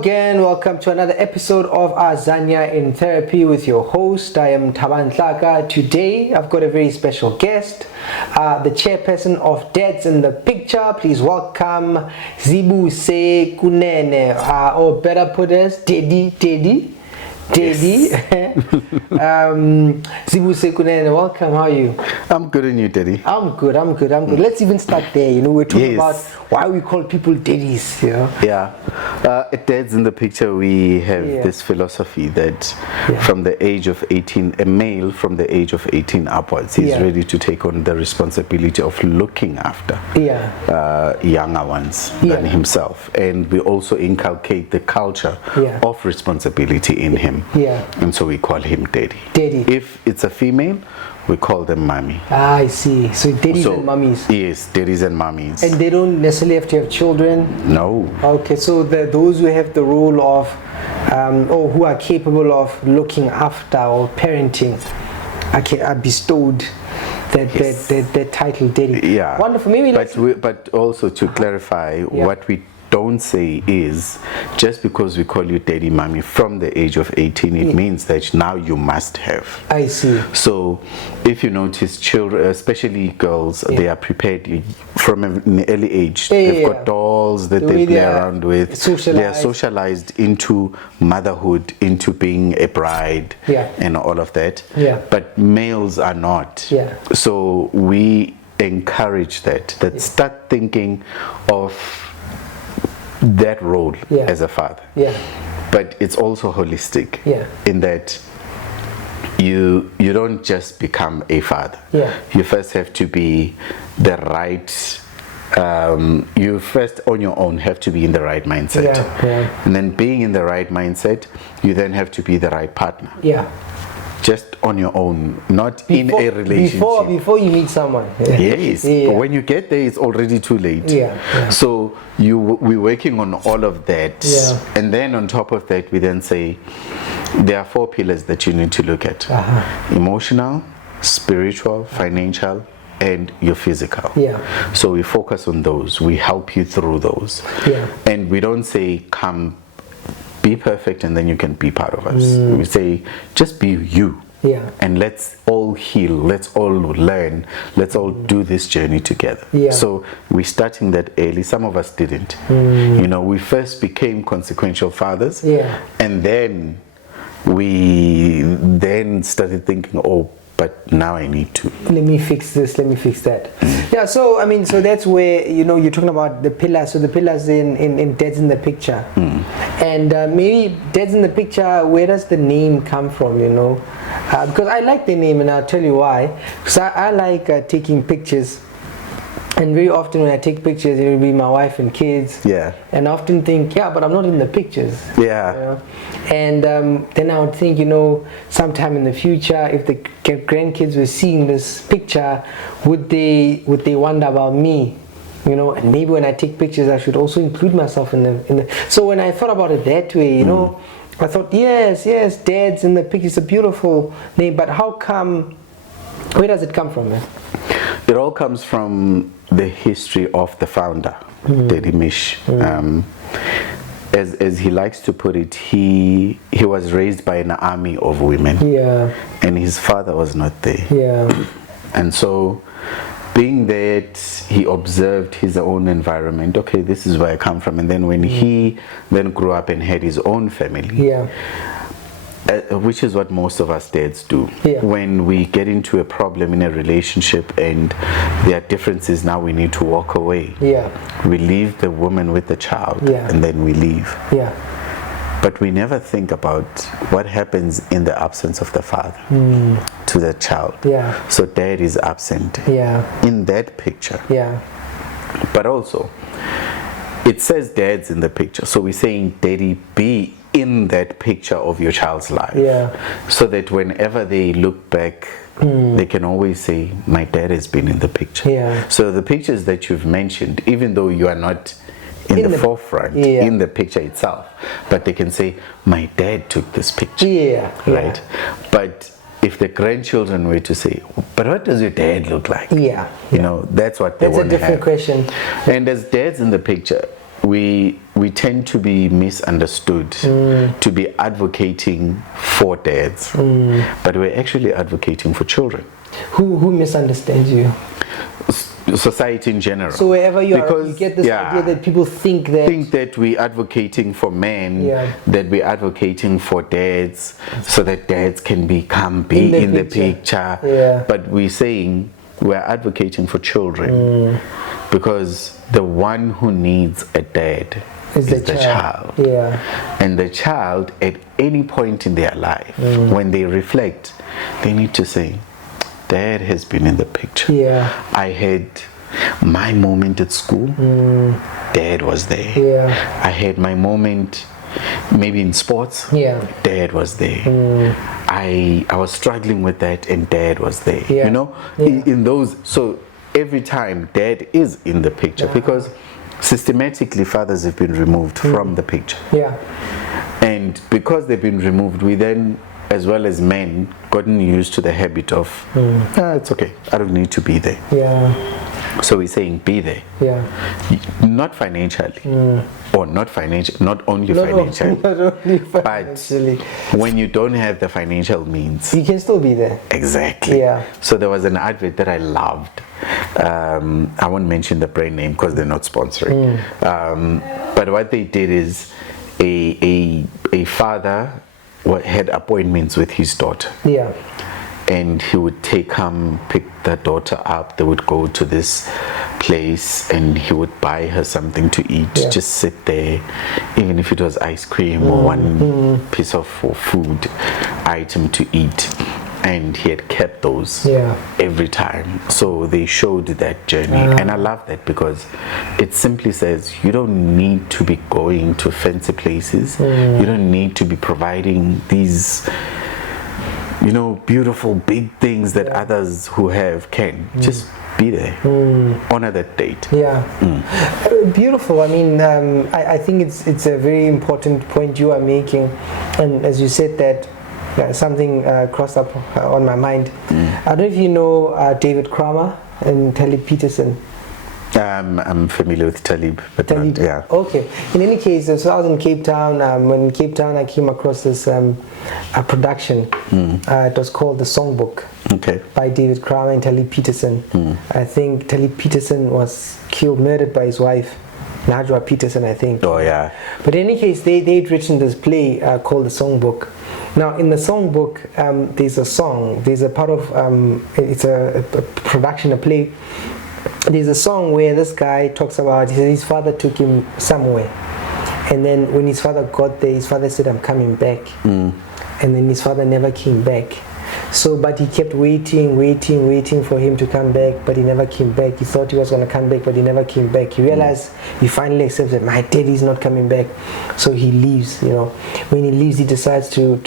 again, welcome to another episode of Azania in Therapy with your host. I am Tlaka. Today I've got a very special guest, the chairperson of Dads in the Picture. Please welcome Zibuse Kunene, or better put as Teddy. Zibuse Kunene, welcome. How are you? I'm good, and you, Daddy? I'm good. Let's even start there. We're talking about why we call people daddies. Yeah. At Dads in the Picture, we have this philosophy that from the age of 18, a male from the age of 18 upwards, he's ready to take on the responsibility of looking after younger ones than himself. And we also inculcate the culture of responsibility in him. And so we call him Daddy. If it's a female, we call them Mommy. I see. So daddies and mummies. Yes, daddies and mummies. And they don't necessarily have to have children? No. Okay, so those who have the role of, or who are capable of looking after or parenting are bestowed that title, Daddy. Yeah. Wonderful. Maybe but also to clarify, what we don't say is just because we call you Daddy, Mommy from the age of 18, it means that now you must have. I see. So if you notice, children, especially girls, they are prepared from an early age. They've got dolls that they play around with. They are socialized into motherhood, into being a bride, and all of that. But males are not. So we encourage that start thinking of that role as a father, but it's also holistic in that you don't just become a father. You first have to be the right you first on your own have to be in the right mindset, and then being in the right mindset, you then have to be the right partner. Just on your own, not in a relationship. Before you meet someone. Yes. But when you get there, it's already too late. So we're working on all of that. And then on top of that, we then say there are 4 pillars that you need to look at. Emotional, spiritual, financial, and your physical. So we focus on those. We help you through those. And we don't say, come be perfect and then you can be part of us. We say, just be you. And let's all heal, let's all learn, let's all do this journey together. So we're starting that early. Some of us didn't. We first became consequential fathers, and then we then started thinking, but now I need to. Let me fix this, let me fix that. So so that's where, you're talking about the pillars. So the pillars in Dads in the Picture. And maybe Dads in the Picture, where does the name come from, because I like the name, and I'll tell you why. Because I like taking pictures. And very often when I take pictures, it will be my wife and kids. And I often think, but I'm not in the pictures. And then I would think, sometime in the future, if the grandkids were seeing this picture, would they wonder about me? And maybe when I take pictures, I should also include myself in the. So when I thought about it that way, I thought, yes, Dads in the Picture is a beautiful name, but how come? Where does it come from, man? It all comes from the history of the founder, Daddy Mish. As he likes to put it, he was raised by an army of women, and his father was not there. And so, being that he observed his own environment, okay, this is where I come from, and then when he then grew up and had his own family, which is what most of us dads do. When we get into a problem in a relationship and there are differences, now we need to walk away. We leave the woman with the child, and then we leave. But we never think about what happens in the absence of the father to the child. So dad is absent in that picture. But also, it says Dads in the Picture. So we're saying, Daddy, be in that picture of your child's life. So that whenever they look back, they can always say, my dad has been in the picture. So the pictures that you've mentioned, even though you are not in the forefront, in the picture itself, but they can say, my dad took this picture. Right? But if the grandchildren were to say, but what does your dad look like? That's what they want to have. That's a different question. And as dads in the picture, we we tend to be misunderstood, to be advocating for dads, but we're actually advocating for children. Who misunderstands you? Society in general. So wherever you are, you get this idea that people think that we're advocating for men, that we're advocating for dads, so that dads can be in the picture. But we're saying we're advocating for children, because the one who needs a dad is the child. And the child, at any point in their life, when they reflect, they need to say, Dad has been in the picture. I had my moment at school, Dad was there. I had my moment maybe in sports, Dad was there. I was struggling with that, and Dad was there. You know, in those, so every time Dad is in the picture, because systematically fathers have been removed from the picture. And because they've been removed, we then, as well as men, gotten used to the habit of, it's okay, I don't need to be there. So we're saying be there. Not financially, or not only financially, but when you don't have the financial means, you can still be there. Exactly. So there was an advert that I loved. I won't mention the brand name because they're not sponsoring. But what they did is a father had appointments with his daughter. And he would pick the daughter up. They would go to this place, and he would buy her something to eat. Just sit there, even if it was ice cream or one piece of food item to eat. And he had kept those every time. So they showed that journey, and I love that, because it simply says you don't need to be going to fancy places. You don't need to be providing these, you know, beautiful big things that others who have can. Just be there, honor that date. Beautiful. I mean, I think it's a very important point you are making, and as you said that, something crossed up on my mind. I don't know if you know David Kramer and Talib Peterson. I'm familiar with Talib, but Talib. Not, Okay. In any case, so I was in Cape Town. When in Cape Town, I came across this a production. It was called The Songbook, by David Kramer and Talib Peterson. I think Talib Peterson was murdered by his wife, Najwa Peterson, I think. But in any case, they'd written this play called The Songbook. Now, in the songbook, there's a song. There's a part of it's a production, a play. There's a song where this guy talks about, he said his father took him somewhere, and then when his father got there, his father said, "I'm coming back," and then his father never came back. So, but he kept waiting for him to come back, but he never came back. He thought he was going to come back, but he never came back. He realized, he finally accepts that my daddy's not coming back. So he leaves, you know. When he leaves, he decides to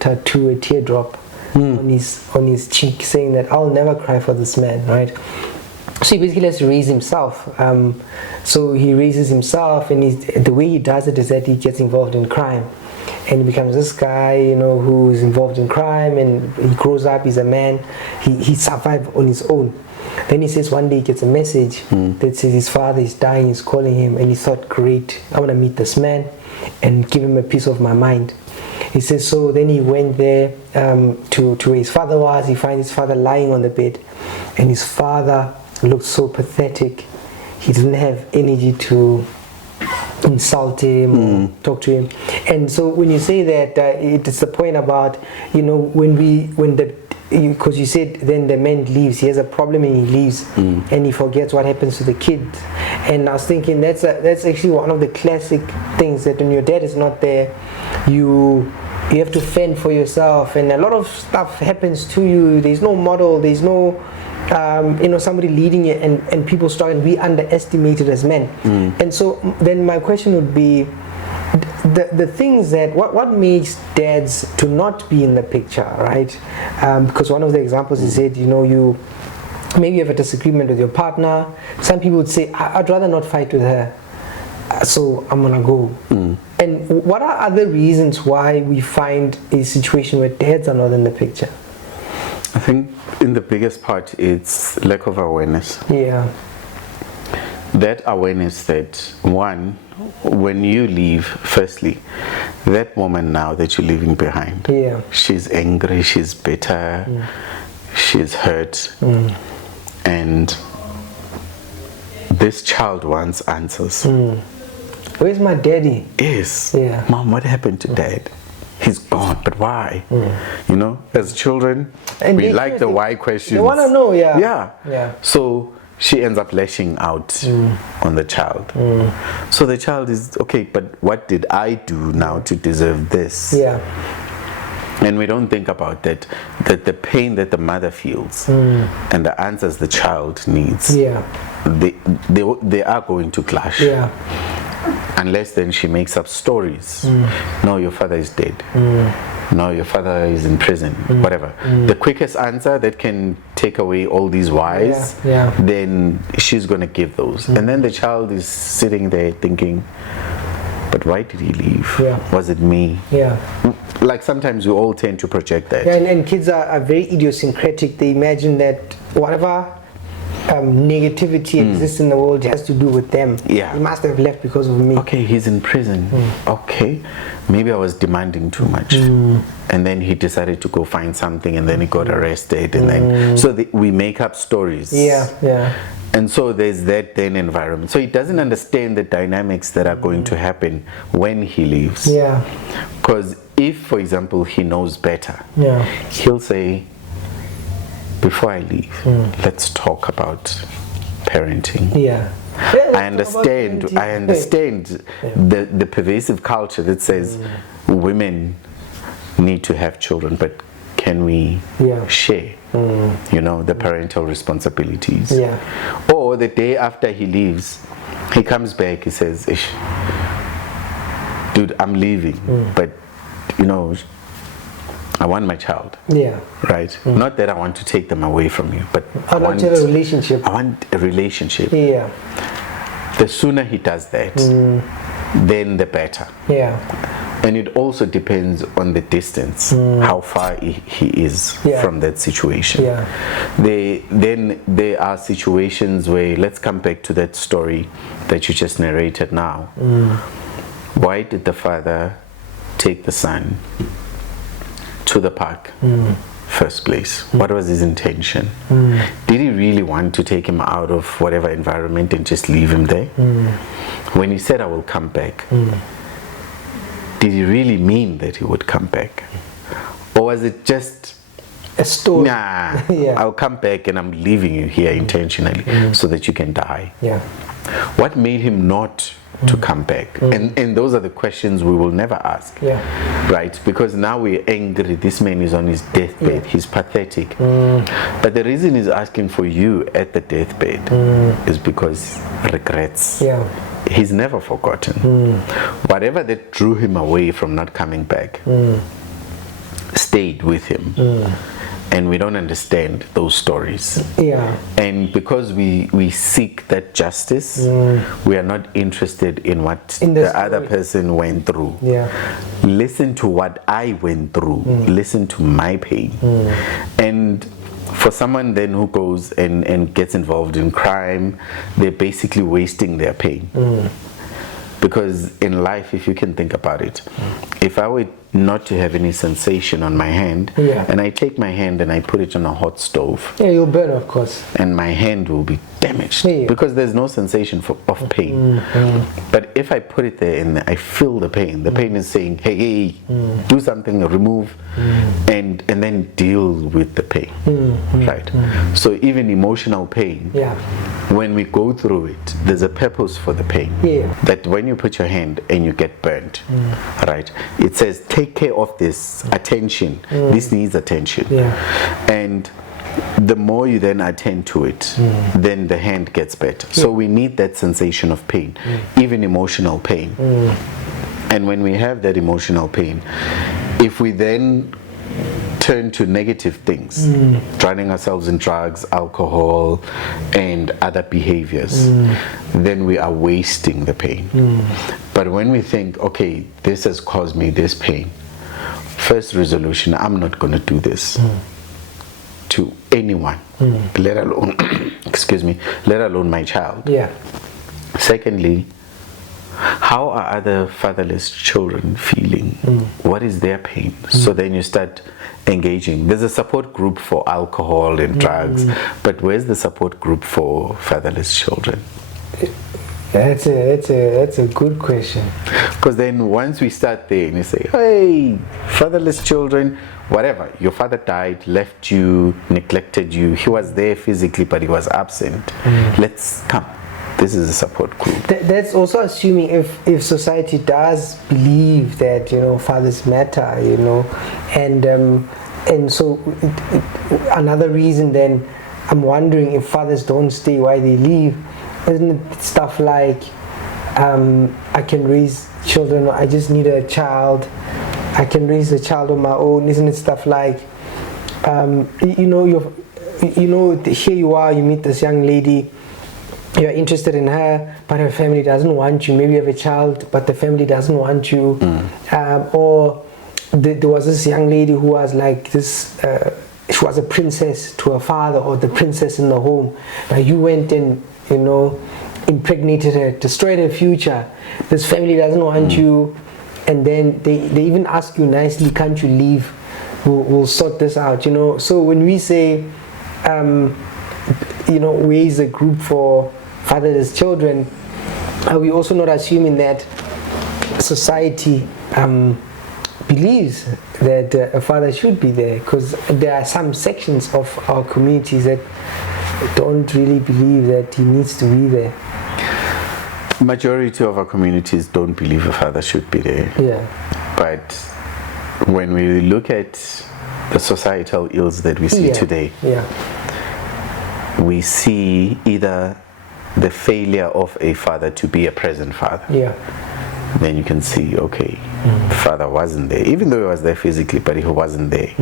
tattoo a teardrop on his cheek, saying that I'll never cry for this man, right? So he basically has to raise himself. So he raises himself, and the way he does it is that he gets involved in crime. And he becomes this guy, you know, who's involved in crime, and he grows up, he's a man, he survived on his own. Then he says one day he gets a message that says his father is dying, he's calling him, and he thought, great, I want to meet this man and give him a piece of my mind. He says, so then he went there to where his father was. He finds his father lying on the bed, and his father looked so pathetic. He didn't have energy to insult him or talk to him. And so when you say that, it's the point about, you know, because you said then the man leaves, he has a problem and he leaves, and he forgets what happens to the kid. And I was thinking that's actually one of the classic things, that when your dad is not there, you have to fend for yourself, and a lot of stuff happens to you. There's no model, there's no somebody leading you, and people start, and we underestimate it as men. And so then my question would be, the things that what makes dads to not be in the picture, right? Because one of the examples is said, you know, you maybe have a disagreement with your partner. Some people would say, I'd rather not fight with her, so I'm gonna go. And what are other reasons why we find a situation where dads are not in the picture? I think in the biggest part it's lack of awareness. that awareness that, one, when you leave, firstly, that woman now that you're leaving behind, she's angry, she's bitter, she's hurt, and this child wants answers. Where's my daddy? Yes. Mom, what happened to dad? He's gone, but why? You know, as children, and we like the why questions. They want to know, yeah. So she ends up lashing out on the child. So the child is, okay, but what did I do now to deserve this? And we don't think about that the pain that the mother feels and the answers the child needs, they are going to clash. Unless then she makes up stories. No, your father is dead. No, your father is in prison. Whatever. The quickest answer that can take away all these whys, then she's going to give those. And then the child is sitting there thinking, but why did he leave? Was it me? Like sometimes we all tend to project that. And kids are very idiosyncratic. They imagine that whatever negativity exists in the world has to do with them. He must have left because of me. Okay, he's in prison. Okay, maybe I was demanding too much. And then he decided to go find something, and then he got arrested, and then so we make up stories. And so there's that then environment. So he doesn't understand the dynamics that are going to happen when he leaves. Because if, for example, he knows better, he'll say, before I leave, let's talk about parenting. I understand the pervasive culture that says women need to have children, but can we share, you know, the parental responsibilities? Or the day after he leaves, he comes back, he says, Ish, dude, I'm leaving, but, you know, I want my child. Right? Not that I want to take them away from you, but I want a relationship. I want a relationship. The sooner he does that, then the better. And it also depends on the distance, how far he is from that situation. Then there are situations where, let's come back to that story that you just narrated now. Why did the father take the son to the park first place? What was his intention? Did he really want to take him out of whatever environment and just leave him there? When he said, I will come back, did he really mean that he would come back? Or was it just a story? Nah, I'll come back and I'm leaving you here intentionally so that you can die. What made him not to come back? And those are the questions we will never ask, right? Because now we're angry, this man is on his deathbed, he's pathetic, but the reason he's asking for you at the deathbed is because regrets. He's never forgotten. Whatever that drew him away from not coming back stayed with him. And we don't understand those stories. And because we seek that justice, we are not interested in what the other person went through. Listen to what I went through. Listen to my pain. And for someone then who goes and gets involved in crime, they're basically wasting their pain. Because in life, if you can think about it, if I were not to have any sensation on my hand, and I take my hand and I put it on a hot stove, you'll burn, of course, and my hand will be damaged because there's no sensation of pain. But if I put it there and I feel the pain is saying, hey, do something, remove, and then deal with the pain, right? So even emotional pain, when we go through it, there's a purpose for the pain. That when you put your hand and you get burnt, right, it says take care of this, attention, this needs attention. And the more you then attend to it, then the hand gets better. So we need that sensation of pain, even emotional pain. And when we have that emotional pain, if we then turn to negative things, drowning ourselves in drugs, alcohol, and other behaviors, then we are wasting the pain. But when we think, okay, this has caused me this pain, first resolution, I'm not going to do this to anyone, let alone, excuse me, let alone my child. Secondly, how are other fatherless children feeling? What is their pain? So then you start engaging. There's a support group for alcohol and drugs, but where's the support group for fatherless children? That's a good question. Because then once we start there and you say, hey, fatherless children, whatever, your father died, left you, neglected you, he was there physically but he was absent. Let's come. This is a support group. That's also assuming if society does believe that, you know, fathers matter, you know, and so another reason then I'm wondering if fathers don't stay, why they leave. Isn't it stuff like I can raise children, I just need a child, I can raise a child on my own? Isn't it stuff like you know, here you are, you meet this young lady, you're interested in her, but her family doesn't want you. Maybe you have a child, but the family doesn't want you. Or there was this young lady who was like this, she was a princess to her father, or the princess in the home. Now you went and, you know, impregnated her, destroyed her future. This family doesn't want you. And then they even ask you nicely, can't you leave? We'll sort this out, you know. So when we say, you know, raise a group for fatherless children, are we also not assuming that society believes that a father should be there? Because there are some sections of our communities that don't really believe that he needs to be there. Majority of our communities don't believe a father should be there. Yeah. But when we look at the societal ills that we see today, we see either the failure of a father to be a present father. Then you can see, okay, the father wasn't there, even though he was there physically, but he wasn't there.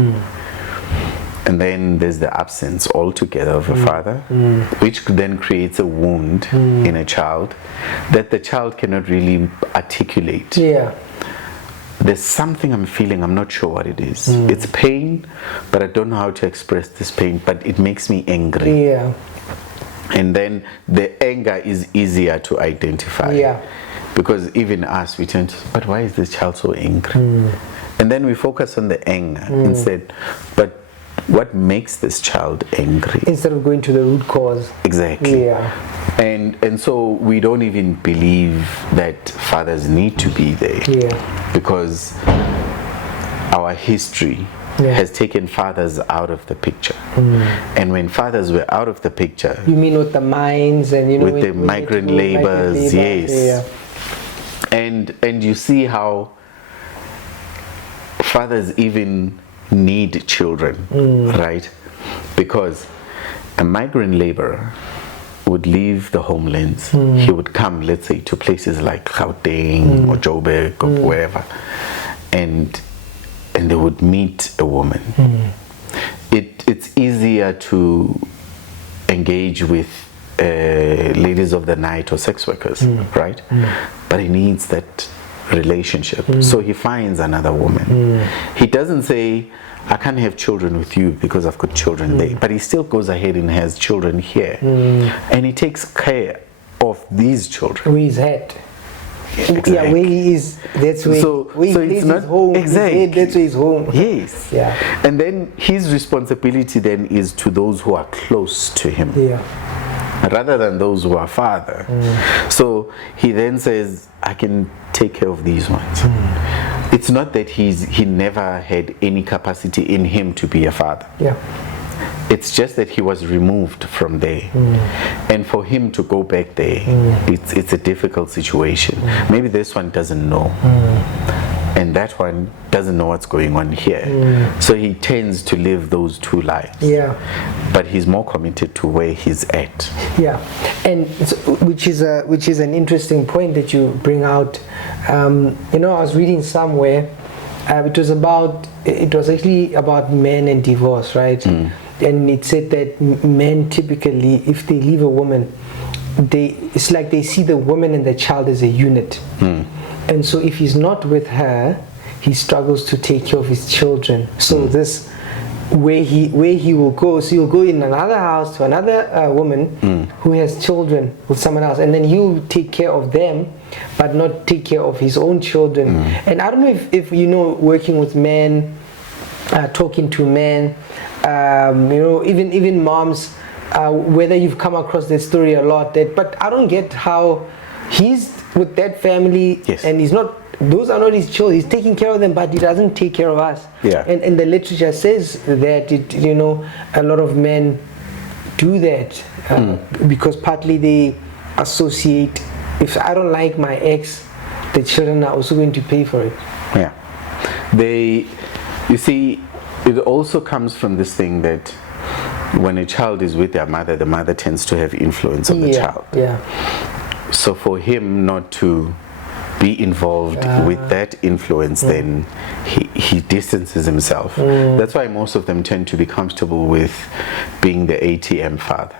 And then there's the absence altogether of a father, which then creates a wound in a child that the child cannot really articulate. There's something I'm feeling, I'm not sure what it is. It's pain, but I don't know how to express this pain, but it makes me angry. And then the anger is easier to identify. Because even us, we tend to, but why is this child so angry? And then we focus on the anger instead. But what makes this child angry? Instead of going to the root cause. Exactly. And so we don't even believe that fathers need to be there. Because our history has taken fathers out of the picture. And when fathers were out of the picture, you mean with the mines and, you know, with the migrant laborers, and you see how fathers even need children, right? Because a migrant laborer would leave the homelands. He would come, let's say, to places like Gauteng or Joburg or wherever, and they would meet a woman. It's easier to engage with ladies of the night or sex workers, right? But he needs that relationship. So he finds another woman. He doesn't say, I can't have children with you because I've got children there, but he still goes ahead and has children here. And he takes care of these children. Where he's at. Where he is, that's where, where it's not his home. Exactly. That's where he's home. Yes. And then his responsibility then is to those who are close to him. Rather than those who are farther. So he then says, I can take care of these ones. It's not that he never had any capacity in him to be a father. It's just that he was removed from there. And for him to go back there, it's a difficult situation. Maybe this one doesn't know. And that one doesn't know what's going on here. So he tends to live those two lives. But he's more committed to where he's at. And so, which is an interesting point that you bring out. You know, I was reading somewhere, it was actually about men and divorce, right? And it said that men typically, if they leave a woman, it's like they see the woman and the child as a unit. And so if he's not with her, he struggles to take care of his children. So this where he will go. So he'll go in another house to another woman who has children with someone else, and then he'll take care of them, but not take care of his own children. And I don't know if you know, working with men, talking to men, you know, even moms, whether you've come across that story a lot, but I don't get how he's with that family, and he's not. Those are not his children. He's taking care of them, but he doesn't take care of us. And the literature says that you know, a lot of men do that because partly they associate. If I don't like my ex, the children are also going to pay for it. Yeah, you see, it also comes from this thing that when a child is with their mother, the mother tends to have influence on the child. So for him not to be involved with that influence, then he distances himself. That's why most of them tend to be comfortable with being the ATM father.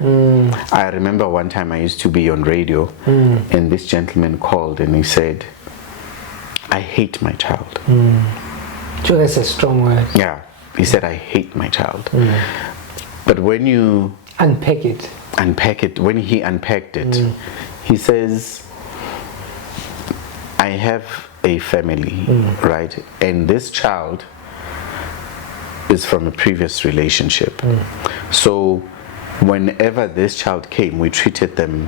I remember one time I used to be on radio, and this gentleman called and he said, "I hate my child." Sure, that's a strong word. Yeah, he said, "I hate my child." But when you unpack it, when he unpacked it, he says, "I have a family, right? And this child is from a previous relationship. So whenever this child came, we treated them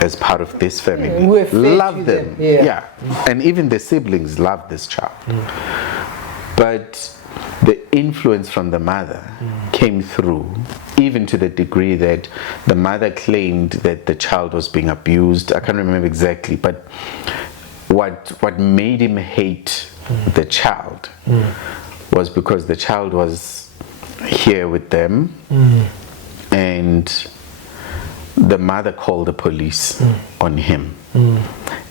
as part of this family. We're fair love to them. Yeah. And even the siblings love this child. But the influence from the mother came through, even to the degree that the mother claimed that the child was being abused. I can't remember exactly, but what made him hate the child was because the child was here with them, and the mother called the police on him,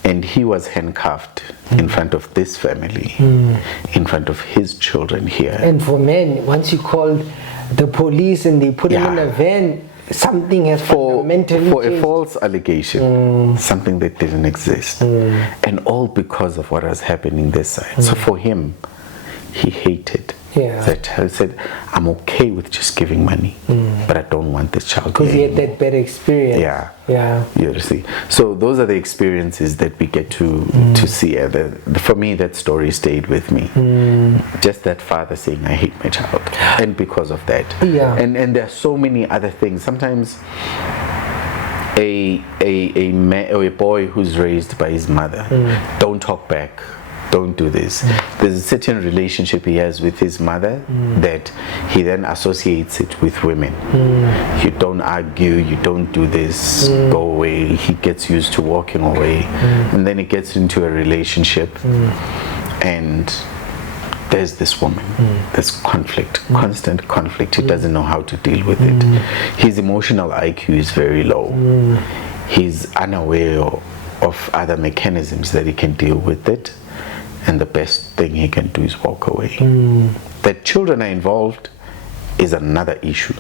and he was handcuffed in front of this family, in front of his children here. And for men, once you called the police and they put him in a van, something has fundamentally for changed. A false allegation, something that didn't exist, and all because of what was happening this side. So for him, he hated that child. He said, "I'm okay with just giving money, but I don't want this child." Because he had that bad experience. You see. So those are the experiences that we get to see. For me, that story stayed with me. Just that father saying, "I hate my child," and because of that. And there are so many other things. Sometimes a man or a boy who's raised by his mother, don't talk back. Don't do this. There's a certain relationship he has with his mother that he then associates it with women. You don't argue, you don't do this, go away. He gets used to walking away, and then he gets into a relationship, and there's this woman. There's conflict, constant conflict. He doesn't know how to deal with it. His emotional IQ is very low. He's unaware of other mechanisms that he can deal with it. And the best thing he can do is walk away. That children are involved is another issue.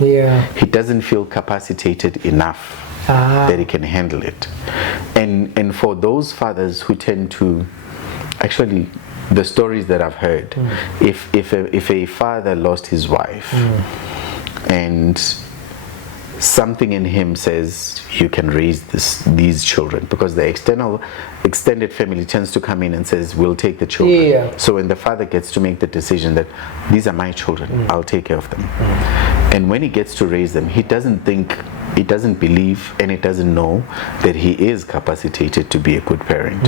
He doesn't feel capacitated enough that he can handle it. And for those fathers who tend to, actually, the stories that I've heard, if a father lost his wife and something in him says you can raise these children, because the extended family tends to come in and says we'll take the children. So when the father gets to make the decision that these are my children, I'll take care of them, and when he gets to raise them, he doesn't believe, and he doesn't know that he is capacitated to be a good parent.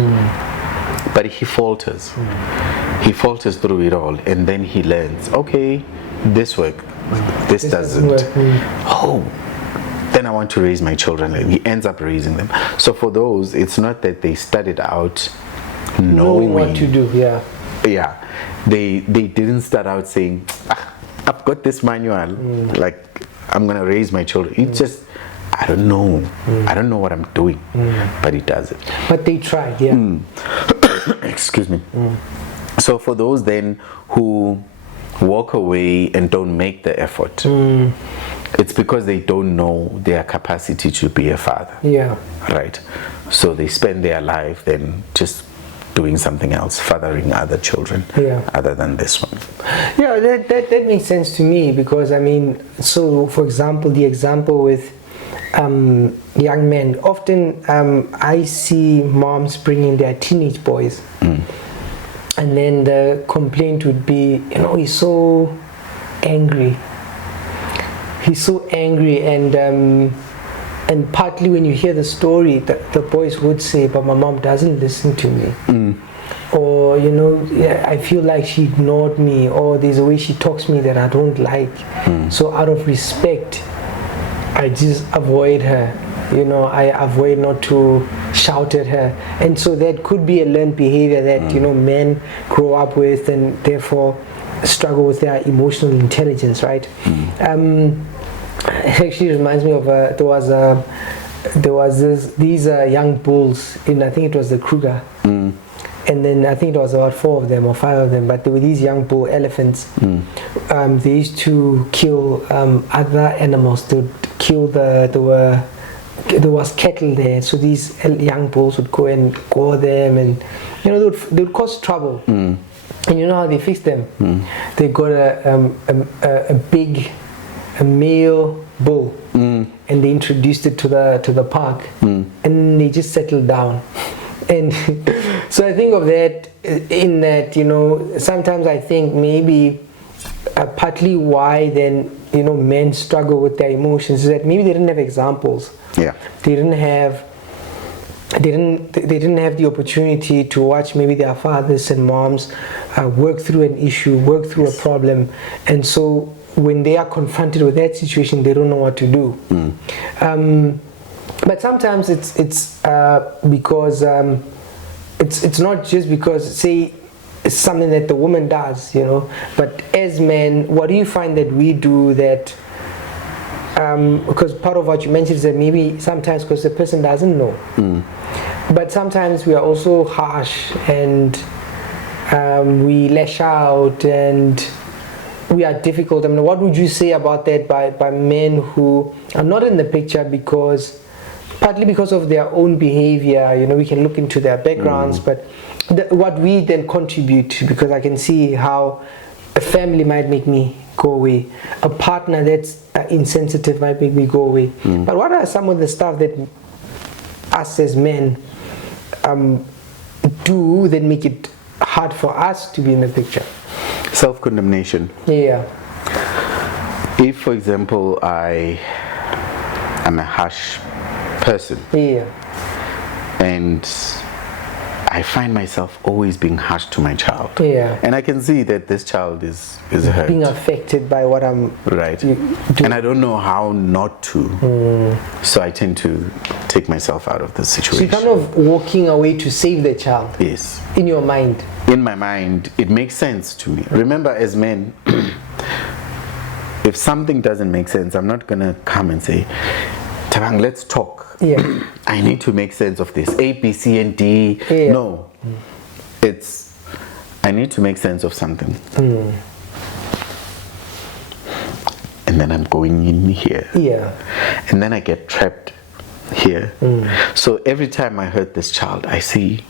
But he falters. He falters through it all, and then he learns, okay, this works, this doesn't. Then I want to raise my children. And he ends up raising them. So for those, it's not that they studied out knowing what to do. They didn't start out saying, I've got this manual, like I'm gonna raise my children. It's just, I don't know. I don't know what I'm doing, but he does it. But they tried, Excuse me. So for those then who walk away and don't make the effort, it's because they don't know their capacity to be a father. Right? So they spend their life then just doing something else, fathering other children, other than this one. Yeah, that makes sense to me, because I mean, so for example, the example with young men, often I see moms bringing their teenage boys, and then the complaint would be, you know, he's so angry, and partly when you hear the story, the boys would say, but my mom doesn't listen to me. Or, you know, I feel like she ignored me, or there's a way she talks to me that I don't like. So out of respect, I just avoid her. You know, I avoid not to shout at her. And so that could be a learned behavior that, you know, men grow up with, and therefore struggle with their emotional intelligence, right? It actually reminds me of there was these young bulls in, I think it was the Kruger, and then I think it was about 4 of them or 5 of them, but there were these young bull elephants. They used to kill other animals. They would kill there was cattle there, so these young bulls would go and gore them, and you know they would cause trouble. And you know how they fixed them? They got a male bull, and they introduced it to the park, and they just settled down. And so I think of that in that, you know, sometimes I think maybe partly why then, you know, men struggle with their emotions is that maybe they didn't have examples. They didn't have the opportunity to watch maybe their fathers and moms work through an issue, work through a problem, and so when they are confronted with that situation, they don't know what to do. But sometimes it's because it's not just because, say, it's something that the woman does, you know, but as men, what do you find that we do that, because part of what you mentioned is that maybe sometimes because the person doesn't know, but sometimes we are also harsh, and we lash out, and we are difficult. I mean, what would you say about that by men who are not in the picture partly because of their own behavior? You know, we can look into their backgrounds, but what we then contribute, because I can see how a family might make me go away, a partner that's insensitive might make me go away. But what are some of the stuff that us as men do that make it hard for us to be in the picture? Self-condemnation. If, for example, I am a harsh person, and I find myself always being harsh to my child, and I can see that this child is hurt, being affected by what I'm and I don't know how not to, so I tend to take myself out of the situation. So you're kind of walking away to save the child. Yes. In your mind. In my mind, it makes sense to me. Remember, as men, if something doesn't make sense, I'm not gonna come and say, Thabang, let's talk. I need to make sense of this. A, B, C, and D. No. It's, I need to make sense of something. And then I'm going in here. And then I get trapped here. So every time I hurt this child, I see,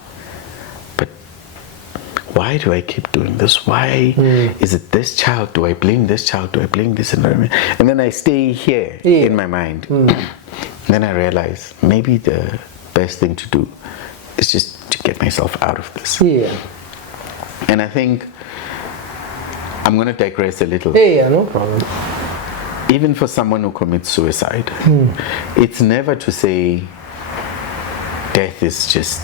but why do I keep doing this? Why is it this child? Do I blame this child? Do I blame this environment? And then I stay here in my mind. Then I realize maybe the best thing to do is just to get myself out of this. And I think I'm going to digress a little. No problem. Even for someone who commits suicide, it's never to say death is just,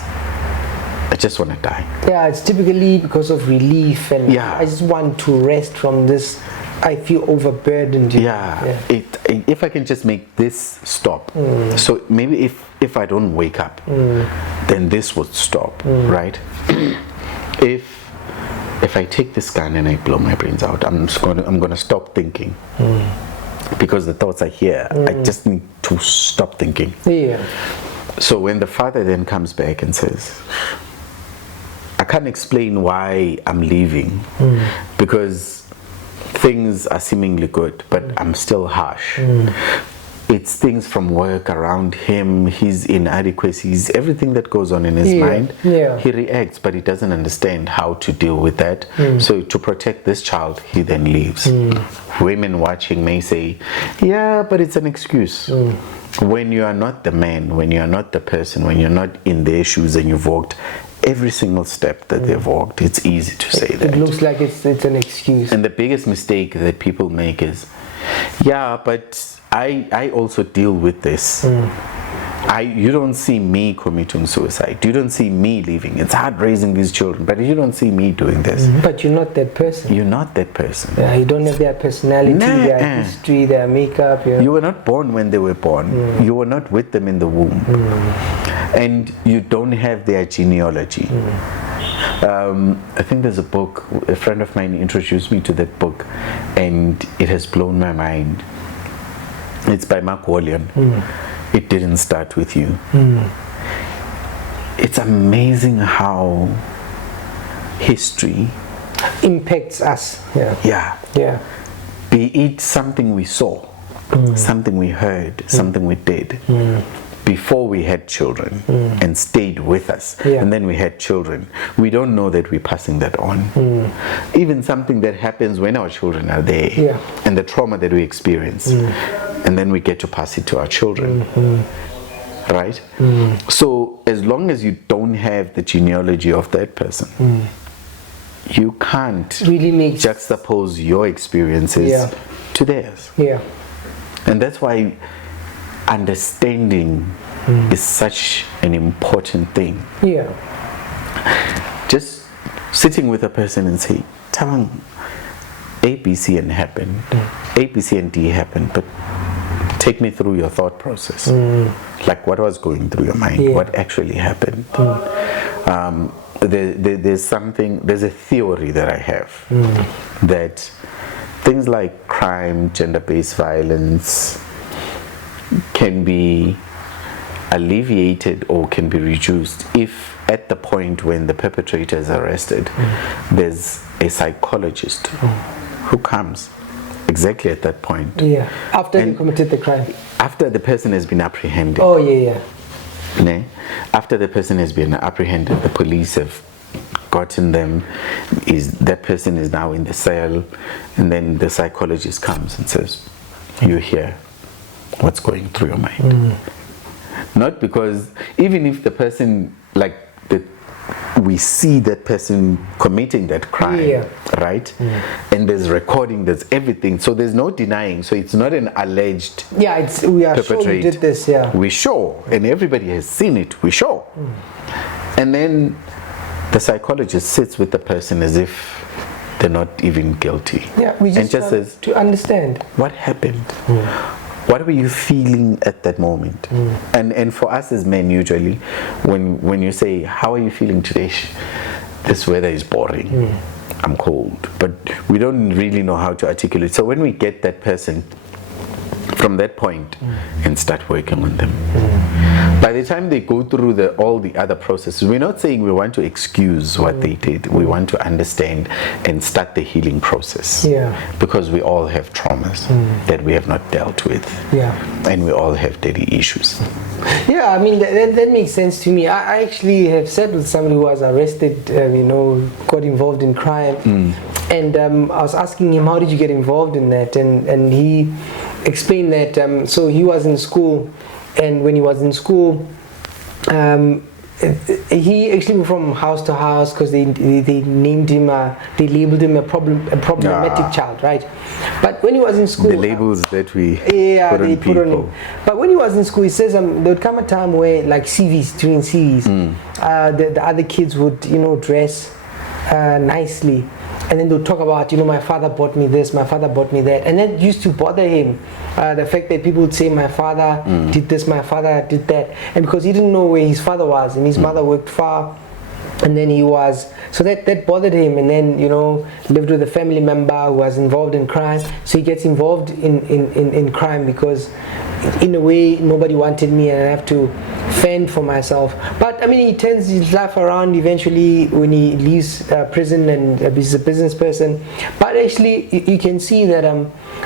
I just want to die. It's typically because of relief, and I just want to rest from this. I feel overburdened. If I can just make this stop. So maybe if I don't wake up, then this would stop, right? If I take this gun and I blow my brains out, I'm gonna stop thinking. Because the thoughts are here. I just need to stop thinking. So when the father then comes back and says, I can't explain why I'm leaving, because things are seemingly good, but I'm still harsh. it's things from work around him, his inadequacies, everything that goes on in his mind. He reacts, but he doesn't understand how to deal with that. So to protect this child, he then leaves. Women watching may say, yeah, but it's an excuse. When you are not the man, when you are not the person, when you're not in their shoes and you've walked every single step that they've walked, it's easy to say that. It looks like it's an excuse. And the biggest mistake that people make is, yeah, but I also deal with this. You don't see me committing suicide. You don't see me leaving. It's hard raising these children, but you don't see me doing this. But you're not that person. You're not that person. Yeah, you don't have their personality, their history, their makeup. You were not born when they were born. You were not with them in the womb. And you don't have their genealogy. I think there's a book, a friend of mine introduced me to that book, and it has blown my mind. It's by Mark Wallian. It didn't start with you. It's amazing how history impacts us. Yeah. Be it something we saw, something we heard, something we did before we had children and stayed with us, and then we had children. We don't know that we're passing that on. Even something that happens when our children are there, and the trauma that we experience, and then we get to pass it to our children. Right? So as long as you don't have the genealogy of that person, you can't really juxtapose your experiences to theirs. And that's why understanding is such an important thing. Just sitting with a person and say, Thabang, A, B, C, and happened. A, B, C, and D happened, but take me through your thought process. Like what was going through your mind? What actually happened? There's a theory that I have that things like crime, gender-based violence can be alleviated or can be reduced if at the point when the perpetrator is arrested, there's a psychologist who comes exactly at that point. After they committed the crime. After the person has been apprehended. After the person has been apprehended, the police have gotten them, that person is now in the cell, and then the psychologist comes and says, you're here, what's going through your mind? Not because, even if the person, we see that person committing that crime, right? And there's recording, there's everything, so there's no denying, so it's not an alleged we are sure we did this, we're sure, and everybody has seen it, we're sure. And then the psychologist sits with the person as if they're not even guilty, we just says, to understand what happened. What were you feeling at that moment? And for us as men, usually, when you say, how are you feeling today? This weather is boring. I'm cold. But we don't really know how to articulate. So when we get that person from that point and start working on them, by the time they go through all the other processes, we're not saying we want to excuse what they did. We want to understand and start the healing process. Because we all have traumas that we have not dealt with. And we all have daily issues. I mean, that makes sense to me. I actually have sat with somebody who was arrested, got involved in crime. And I was asking him, how did you get involved in that? And he explained that, so he was in school. And when he was in school, he actually went from house to house because they named him, they labeled him a problematic child, right? But when he was in school, the labels that we put on him. But when he was in school, he says there would come a time where, like CVs, during CVs, the other kids would, dress nicely. And then they'll talk about, my father bought me this, my father bought me that. And that used to bother him. The fact that people would say, my father did this, my father did that. And because he didn't know where his father was, and his mother worked far, and then so that bothered him. And then, lived with a family member who was involved in crime. So he gets involved in crime because, in a way, nobody wanted me and I have to fend for myself. But I mean, he turns his life around eventually when he leaves prison and he's a business person. But actually, you can see that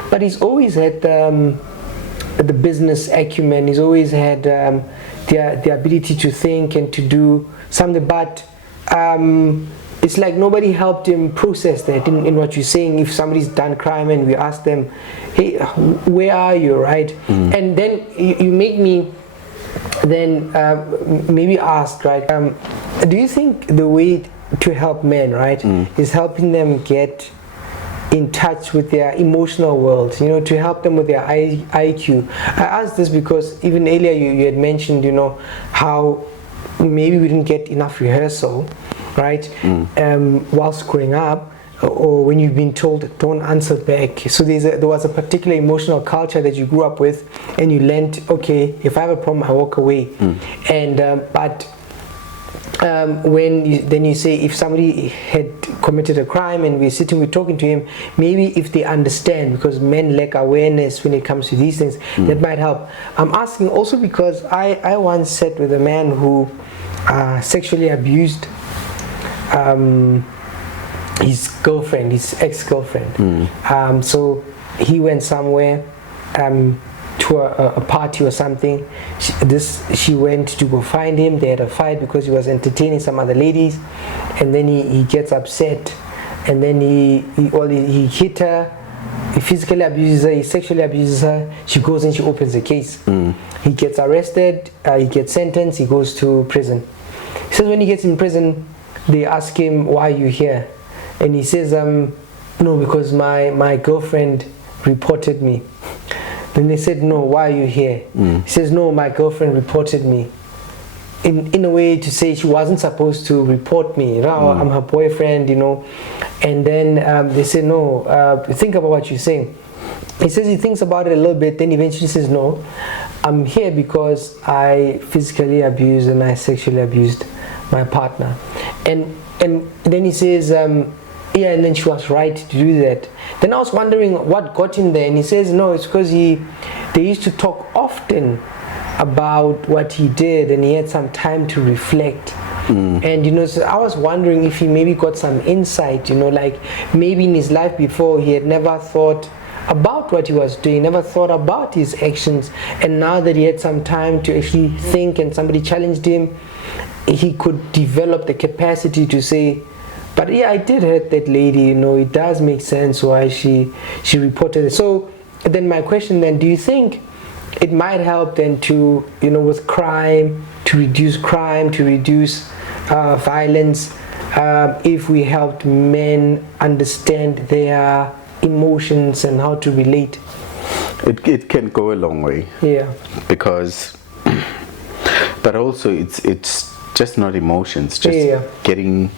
but he's always had the business acumen. He's always had the ability to think and to do something, but it's like nobody helped him process that in what you're saying. If somebody's done crime and we ask them, hey, where are you, right? And then you make me then maybe ask, right, do you think the way to help men, right, is helping them get in touch with their emotional world, you know, to help them with their IQ? I asked this because even earlier you had mentioned, you know, how maybe we didn't get enough rehearsal, right, whilst growing up, or when you've been told don't answer back. So there was a particular emotional culture that you grew up with, and you learned, okay, if I have a problem, I walk away. And but when you say if somebody had committed a crime and we're sitting, we're talking to him, maybe if they understand, because men lack awareness when it comes to these things, that might help. I'm asking also because I once sat with a man who sexually abused his girlfriend, his ex-girlfriend. So he went somewhere to a party or something. She went to go find him. They had a fight because he was entertaining some other ladies, and then he gets upset, and then he hit her, he physically abuses her, he sexually abuses her. She goes and she opens a case. He gets arrested, he gets sentenced, he goes to prison. He says when he gets in prison, they ask him, why are you here? And he says, no, because my girlfriend reported me. Then they said, no, why are you here? He says, no, my girlfriend reported me. In a way to say she wasn't supposed to report me, you know, I'm her boyfriend, you know. And then they say, no, think about what you're saying. He says he thinks about it a little bit, then eventually says, no, I'm here because I physically abused and I sexually abused my partner. And then he says, yeah, and then she was right to do that. Then I was wondering what got him there, and he says, no, it's because they used to talk often about what he did, and he had some time to reflect. And you know, so I was wondering if he maybe got some insight, you know, like maybe in his life before he had never thought about what he was doing, never thought about his actions, and now that he had some time to actually think and somebody challenged him, he could develop the capacity to say, but yeah, I did hurt that lady, you know, it does make sense why she reported it. So then my question then, do you think it might help then to, you know, with crime, to reduce violence, if we helped men understand their emotions and how to relate? It can go a long way. Yeah. Because, but also it's just not emotions, just getting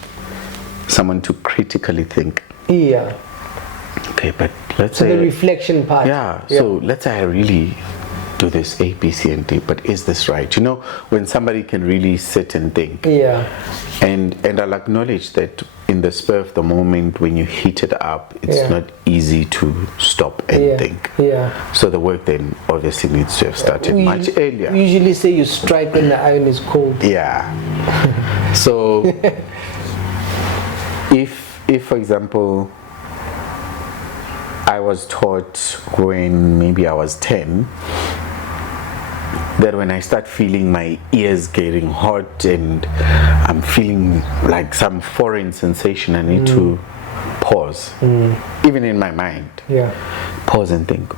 someone to critically think. Yeah. Okay, but let's say the reflection part. Yeah. So let's say I really do this A, B, C, and D, but is this right? You know, when somebody can really sit and think. Yeah. And I'll acknowledge that in the spur of the moment when you heat it up, it's not easy to stop and think. Yeah. So the work then obviously needs to have started much earlier. We usually say you strike when the iron is cold. Yeah. So if for example I was taught when maybe I was 10 that when I start feeling my ears getting hot and I'm feeling like some foreign sensation, I need to pause, even in my mind. Pause and think,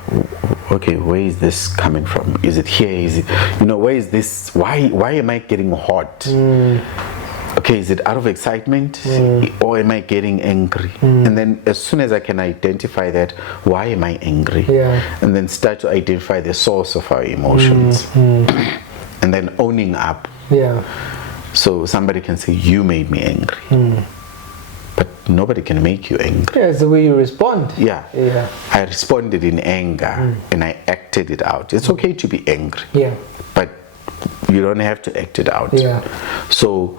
okay, where is this coming from? Is it here? Is it, you know, where is this? Why am I getting hot? Okay, is it out of excitement or am I getting angry? And then as soon as I can identify that, why am I angry? And then start to identify the source of our emotions. And then owning up. So somebody can say, you made me angry. But nobody can make you angry. It's the way you respond. I responded in anger and I acted it out. It's okay to be angry. But you don't have to act it out. So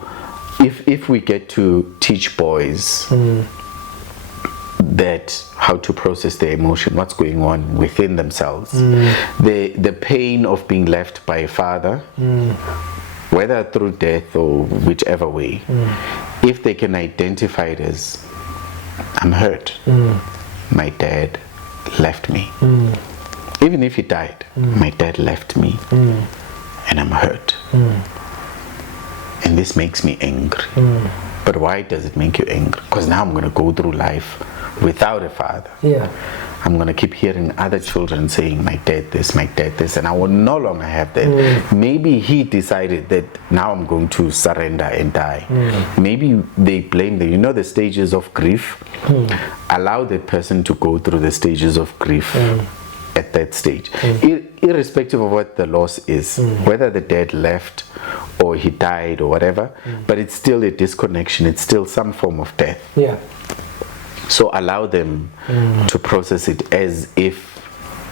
if we get to teach boys that how to process their emotion, what's going on within themselves, the pain of being left by a father, whether through death or whichever way, if they can identify it as, I'm hurt, my dad left me, even if he died, my dad left me, and I'm hurt. And this makes me angry. But why does it make you angry? Because now I'm going to go through life without a father. Yeah. I'm going to keep hearing other children saying, my dad this, and I will no longer have that. Maybe he decided that now I'm going to surrender and die. Maybe they blame the stages of grief. Allow that person to go through the stages of grief at that stage. Irrespective of what the loss is, whether the dad left or he died or whatever, but it's still a disconnection, it's still some form of death. Yeah. So allow them to process it as if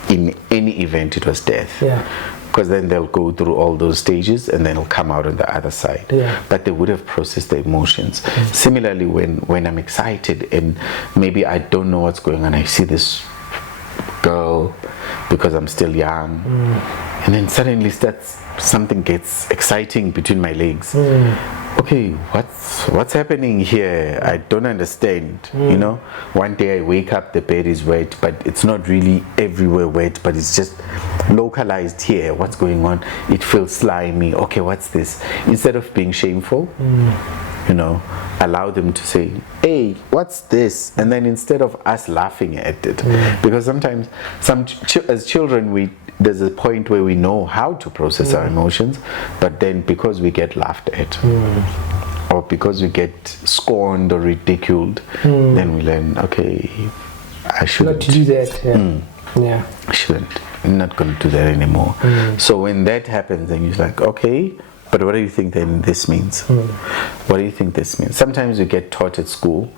in any event it was death. Yeah. Because then they'll go through all those stages and then they'll come out on the other side. Yeah. But they would have processed the emotions. Similarly, when I'm excited and maybe I don't know what's going on, I see this girl because I'm still young, and then suddenly something gets exciting between my legs. Okay, what's happening here? I don't understand. One day I wake up, the bed is wet, but it's not really everywhere wet, but it's just localized here. What's going on? It feels slimy. Okay, what's this? Instead of being shameful, allow them to say, hey, what's this? And then instead of us laughing at it, because sometimes as children there's a point where we know how to process our emotions, but then because we get laughed at or because we get scorned or ridiculed, then we learn, okay, I shouldn't. Not to do that. Yeah. I shouldn't. I'm not going to do that anymore. So when that happens, then you're like, okay, but what do you think then this means? What do you think this means? Sometimes we get taught at school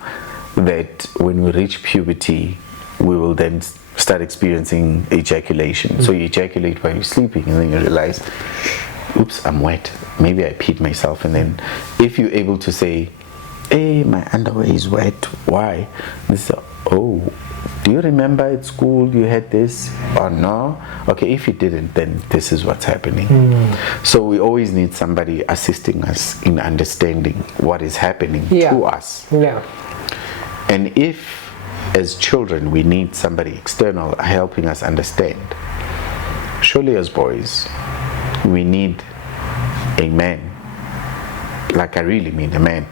that when we reach puberty, we will then start experiencing ejaculation. So you ejaculate while you're sleeping, and then you realize, oops, I'm wet. Maybe I peed myself. And then if you're able to say, hey, my underwear is wet, why? This, oh, do you remember at school you had this or no? Okay, if you didn't, then this is what's happening. So we always need somebody assisting us in understanding what is happening to us. Yeah. And if as children we need somebody external helping us understand, surely as boys we need a man, like I really mean a man,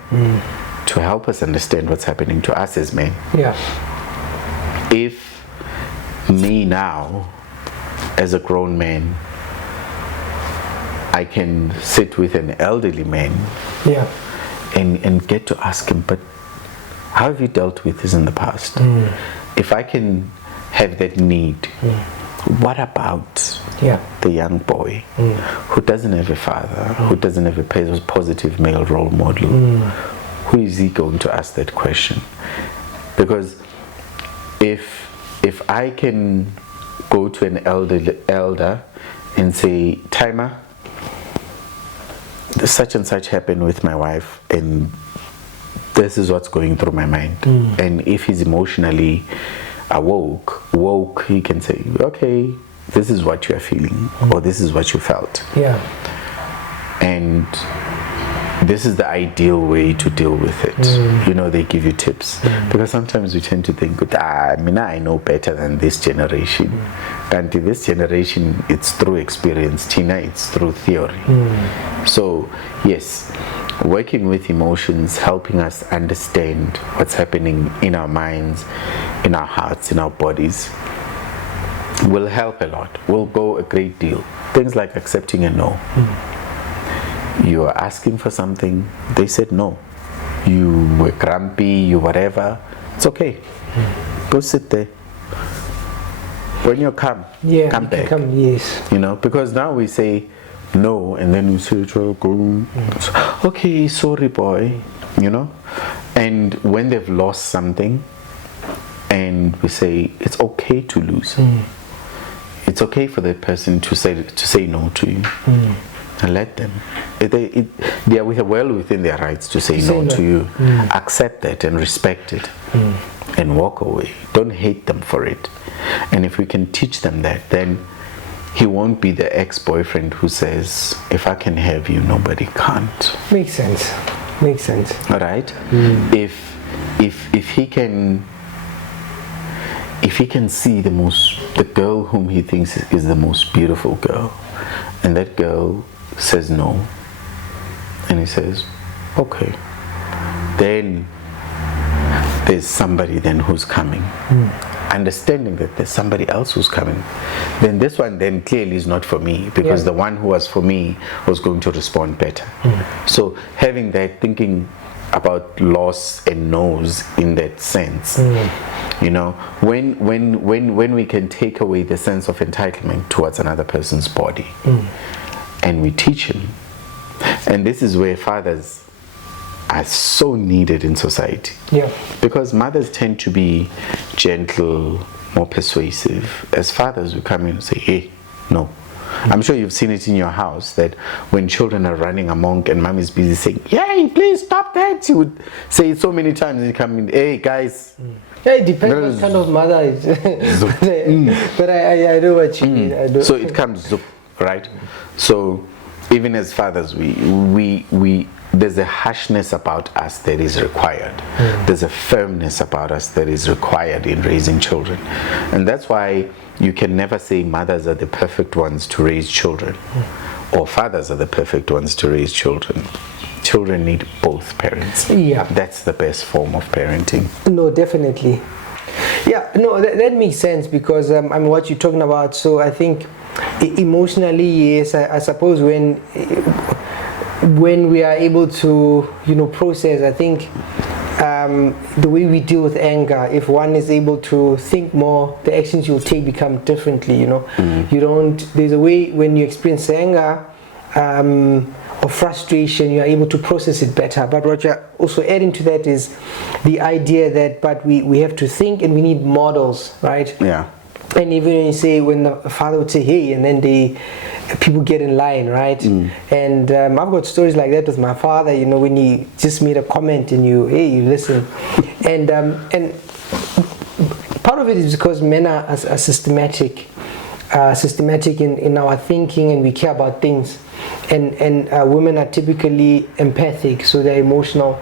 to help us understand what's happening to us as men. Yeah. If me now as a grown man, I can sit with an elderly man and get to ask him, but how have you dealt with this in the past? If I can have that need, what about the young boy who doesn't have a father, who doesn't have a positive male role model? Who is he going to ask that question? Because if I can go to an elder and say, Timer, such and such happened with my wife, and this is what's going through my mind. And if he's emotionally woke, he can say, okay, this is what you are feeling, or this is what you felt. Yeah. And this is the ideal way to deal with it. They give you tips. Because sometimes we tend to think, I know better than this generation. And in this generation, it's through experience. Tina, it's through theory. So, yes, working with emotions, helping us understand what's happening in our minds, in our hearts, in our bodies, will help a lot, will go a great deal. Things like accepting a no. You are asking for something, they said no. You were grumpy, you whatever, it's okay. Go sit there. When you come back. Because now we say no, and then we say, go. Okay, sorry boy, And when they've lost something, and we say, it's okay to lose. It's okay for that person to say no to you. And let them. They are well within their rights to say no to you. Accept that and respect it. And walk away. Don't hate them for it. And if we can teach them that, then he won't be the ex-boyfriend who says, if I can have you, nobody can't. Makes sense. All right? If he can if he can see the girl whom he thinks is the most beautiful girl, and that girl says no, and he says, okay, then there's somebody then who's coming. Understanding that there's somebody else who's coming, then this one then clearly is not for me, because the one who was for me was going to respond better. So having that, thinking about loss and no's in that sense, you know, when we can take away the sense of entitlement towards another person's body, and we teach him, and this is where fathers are so needed in society, because mothers tend to be gentle, more persuasive. As fathers, we come in and say, hey, no. I'm sure you've seen it in your house, that when children are running amok and mom is busy saying, hey, please stop that, you would say it so many times, and you come in, hey guys. Yeah, it depends what kind of mother is. But I know what you mean. I know. So it comes, right? So even as fathers, we there's a harshness about us that is required. There's a firmness about us that is required in raising children. And that's why you can never say mothers are the perfect ones to raise children, or fathers are the perfect ones to raise children. Children need both parents. That's the best form of parenting. No, definitely. Yeah, no, that makes sense, because I mean, what you're talking about. So I think emotionally, yes, I suppose when we are able to, you know, process, I think the way we deal with anger, if one is able to think more, the actions you'll take become differently, you know. You don't, there's a way when you experience anger or frustration, you are able to process it better. But what you're also adding to that is the idea that, but we have to think, and we need models, right? Yeah. And even when you say, when the father would say, hey, and then people get in line, right? And I've got stories like that with my father, you know, when he just made a comment and you listen. And part of it is because men are systematic in our thinking, and we care about things. And women are typically empathic, so they're emotional.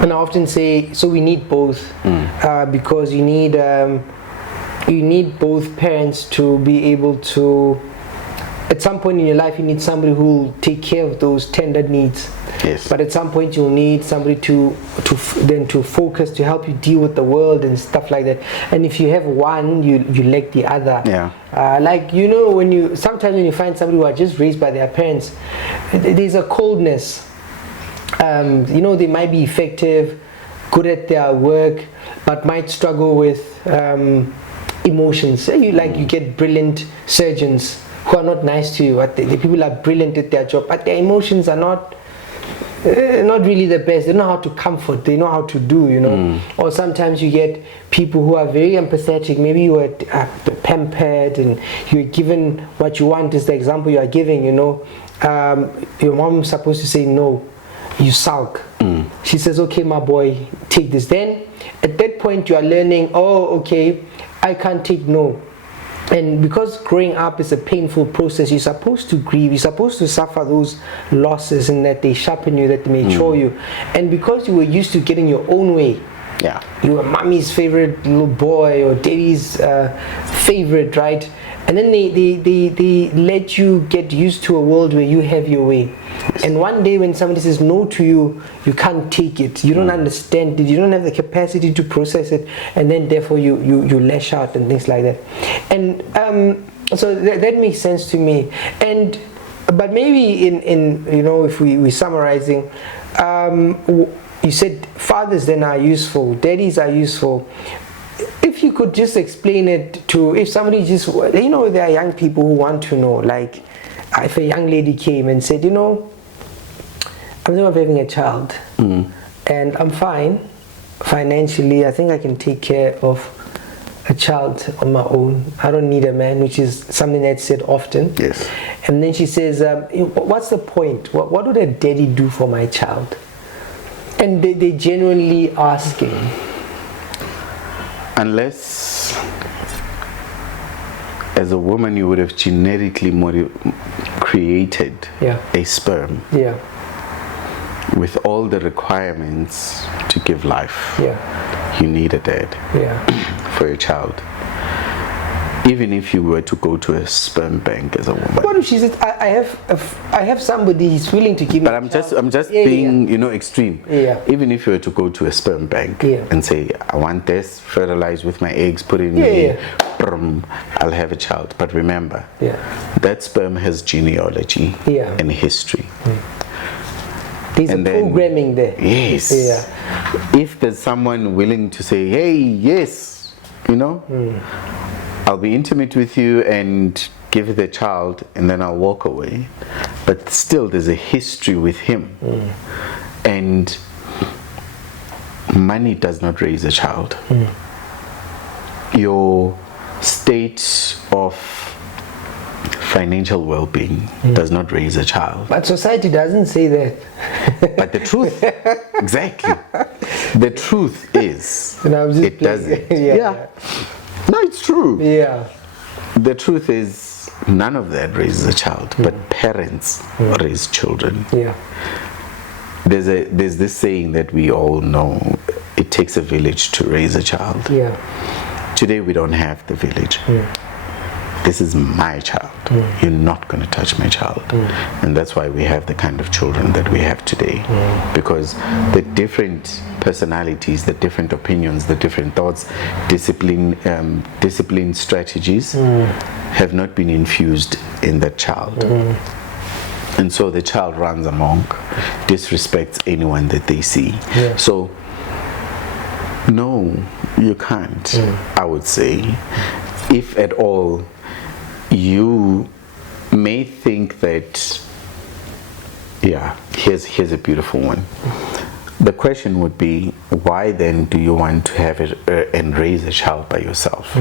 And I often say, so we need both, because you need both parents to be able to, at some point in your life, you need somebody who will take care of those tender needs. Yes. But at some point you'll need somebody to focus, to help you deal with the world and stuff like that. And if you have one, you lack the other. Yeah. Like, you know, sometimes when you find somebody who are just raised by their parents, there's a coldness. You know, they might be effective, good at their work, but might struggle with emotions. You get brilliant surgeons who are not nice to you. The people are brilliant at their job, but their emotions are not really the best. They know how to comfort, they know how to do, you know. Or sometimes you get people who are very empathetic. Maybe you are pampered and you're given what you want, is the example you are giving, you know. Your mom is supposed to say no, you sulk. She says, okay, my boy, take this. Then at that point you are learning, oh, okay, I can't take no. And because growing up is a painful process, you're supposed to grieve, you're supposed to suffer those losses, and that they sharpen you, that they mature you. And because you were used to getting your own way, you were mommy's favorite little boy or daddy's favorite, right? And then they let you get used to a world where you have your way. And one day when somebody says no to you, you can't take it. You don't understand it. You don't have the capacity to process it. And then therefore you lash out and things like that. And so that makes sense to me. But maybe in you know, if we're summarizing, you said fathers then are useful, daddies are useful. If you could just explain it to, if somebody just, you know, there are young people who want to know, like if a young lady came and said, you know, I'm thinking of having a child, and I'm fine financially, I think I can take care of a child on my own, I don't need a man, which is something that's said often. Yes. And then she says, what's the point? What would a daddy do for my child? And they genuinely asking. Unless, as a woman, you would have genetically created a sperm with all the requirements to give life. You need a dad for your child. even if you were to go to a sperm bank as a woman. What if she says, I have somebody he's willing to give me? But I'm just being, extreme. Yeah. Even if you were to go to a sperm bank and say, I want this, fertilize with my eggs, put it in me, I'll have a child. But remember, that sperm has genealogy and history. There's a programming there. Yes. Yeah. If there's someone willing to say, hey, yes, I'll be intimate with you and give you the child and then I'll walk away. But still there's a history with him. And money does not raise a child. Your state of financial well-being does not raise a child. But society doesn't say that. But the truth, exactly. The truth is, it doesn't. No, it's true. Yeah. The truth is, none of that raises a child, but parents raise children. Yeah. There's this saying that we all know: it takes a village to raise a child. Yeah. Today we don't have the village. This is my child. You're not going to touch my child. And that's why we have the kind of children that we have today. Because the different personalities, the different opinions, the different thoughts, discipline strategies have not been infused in the child. And so the child runs amok, disrespects anyone that they see. So, no, you can't, I would say. If at all, you may think that, here's a beautiful one. The question would be, why then do you want to have it and raise a child by yourself?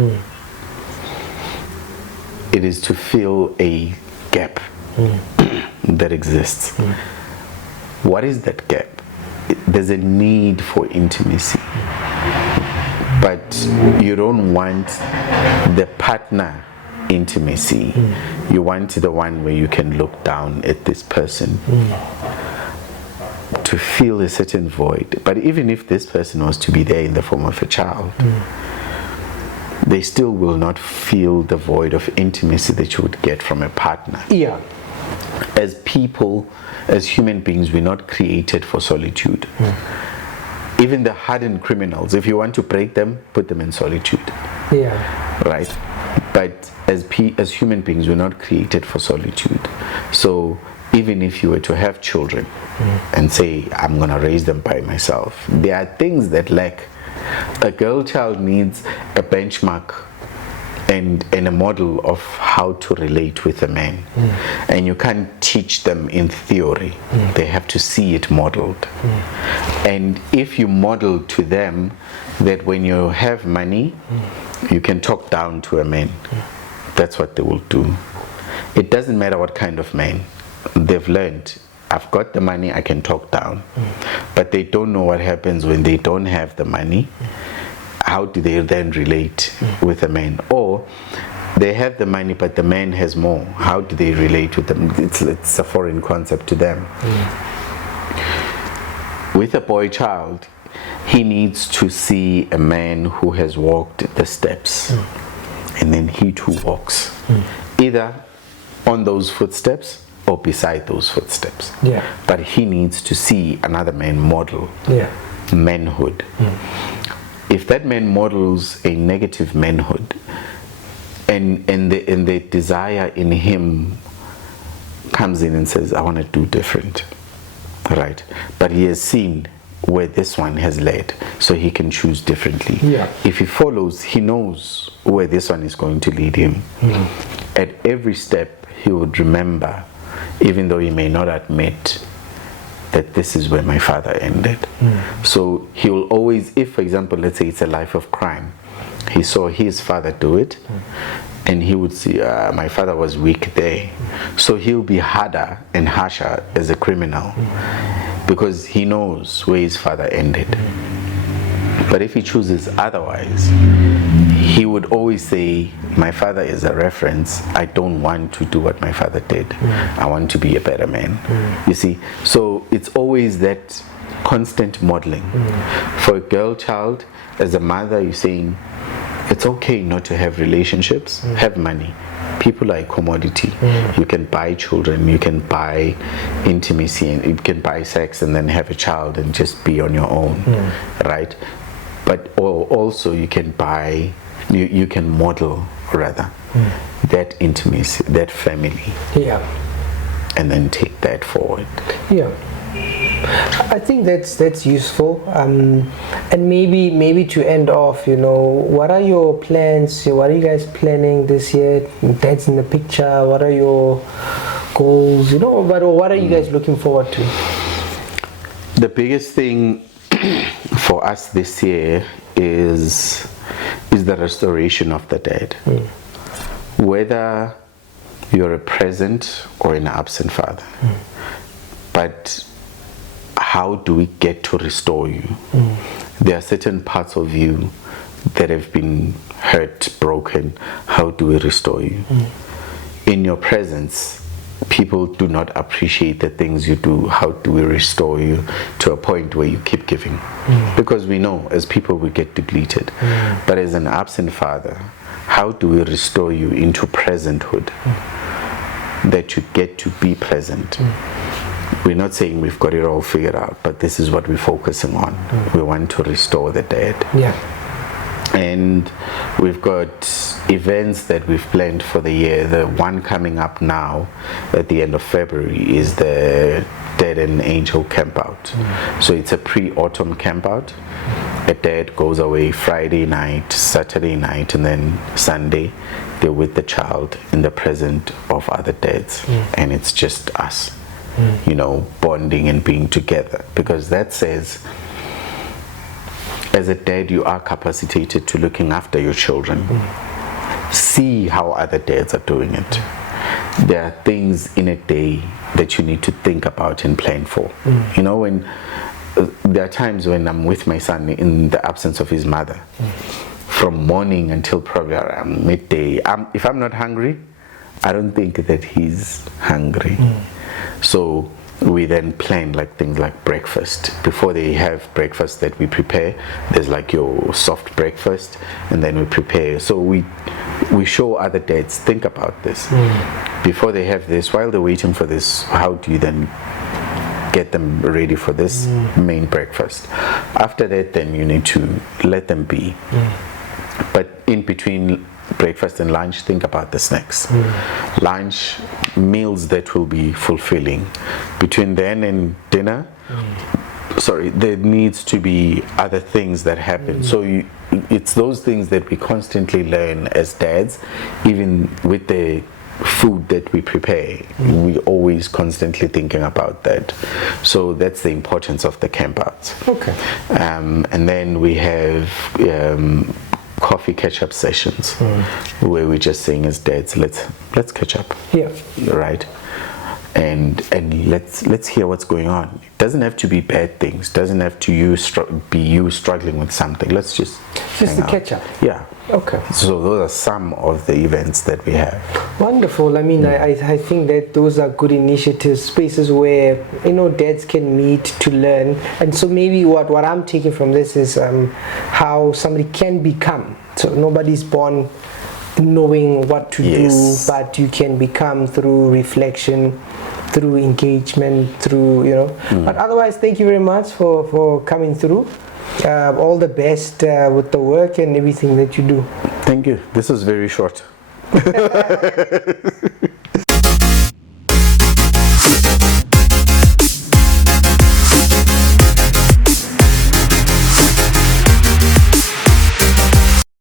It is to fill a gap that exists. What is that gap? There's a need for intimacy, but you don't want the partner intimacy. You want the one where you can look down at this person to feel a certain void. But even if this person was to be there in the form of a child, they still will not feel the void of intimacy that you would get from a partner. As people, as human beings, we're not created for solitude. Even the hardened criminals, if you want to break them, put them in solitude. Right? But as human beings, we're not created for solitude. So even if you were to have children and say, I'm going to raise them by myself, there are things that lack. A girl child needs a benchmark and a model of how to relate with a man. And you can't teach them in theory. They have to see it modeled. And if you model to them that when you have money, you can talk down to a man, that's what they will do. It doesn't matter what kind of man. They've learned, I've got the money, I can talk down. But they don't know what happens when they don't have the money. How do they then relate with a man? Or they have the money, but the man has more. How do they relate with them? It's a foreign concept to them. With a boy child, he needs to see a man who has walked the steps, and then he too walks, either on those footsteps or beside those footsteps. But he needs to see another man model manhood. If that man models a negative manhood, and the desire in him comes in and says, I want to do different, right? But he has seen where this one has led, so he can choose differently. If he follows, he knows where this one is going to lead him. At every step, he would remember, even though he may not admit, that this is where my father ended. So he will always, if for example, let's say it's a life of crime, he saw his father do it, and he would see, my father was weak there. So he'll be harder and harsher as a criminal, because he knows where his father ended. But if he chooses otherwise, he would always say, my father is a reference. I don't want to do what my father did. I want to be a better man. You see, so it's always that constant modeling. For a girl child, as a mother, you're saying, It's okay not to have relationships. Have money. People are a commodity. You can buy children, you can buy intimacy, and you can buy sex and then have a child and just be on your own, right? But also you can buy, you can model rather that intimacy, that family, and then take that forward. I think that's useful, and maybe to end off, what are your plans? What are you guys planning this year? Dad's in the picture. What are your goals? But what are you guys looking forward to? The biggest thing for us this year is the restoration of the dead. Whether you're a present or an absent father, but how do we get to restore you? There are certain parts of you that have been hurt, broken. How do we restore you? In your presence, people do not appreciate the things you do. How do we restore you to a point where you keep giving? Because we know as people we get depleted. But as an absent father, how do we restore you into presenthood? That you get to be present. We're not saying we've got it all figured out, but this is what we're focusing on. We want to restore the dead. And we've got events that we've planned for the year. The one coming up now at the end of February is the Dead and Angel Campout. So it's a pre-autumn campout. A dad goes away Friday night, Saturday night, and then Sunday they're with the child in the presence of other dads. And it's just us. Bonding and being together, because that says as a dad you are capacitated to looking after your children. See how other dads are doing it. There are things in a day that you need to think about and plan for. When there are times when I'm with my son in the absence of his mother, from morning until probably around midday, if I'm not hungry, I don't think that he's hungry. So we then plan things like breakfast. Before they have breakfast that we prepare, there's like your soft breakfast, and then we prepare. So we show other dads, think about this. Before they have this, while they're waiting for this, how do you then get them ready for this main breakfast? After that, then you need to let them be. But in between breakfast and lunch, think about the snacks. Lunch, meals that will be fulfilling. Between then and dinner, there needs to be other things that happen. So it's those things that we constantly learn as dads, even with the food that we prepare. We always constantly thinking about that. So that's the importance of the campouts. And then we have coffee catch-up sessions where we're just saying as dads, let's catch up, right? And let's hear what's going on. It doesn't have to be bad things. Doesn't have to be you struggling with something. Let's just the catch up. So those are some of the events that we have. Wonderful. I mean, I think that those are good initiatives, spaces where dads can meet to learn. And so maybe what I'm taking from this is how somebody can become. So nobody's born knowing what to do, but you can become through reflection, through engagement, through But otherwise, thank you very much for coming through. All the best with the work and everything that you do. Thank you. This was very short.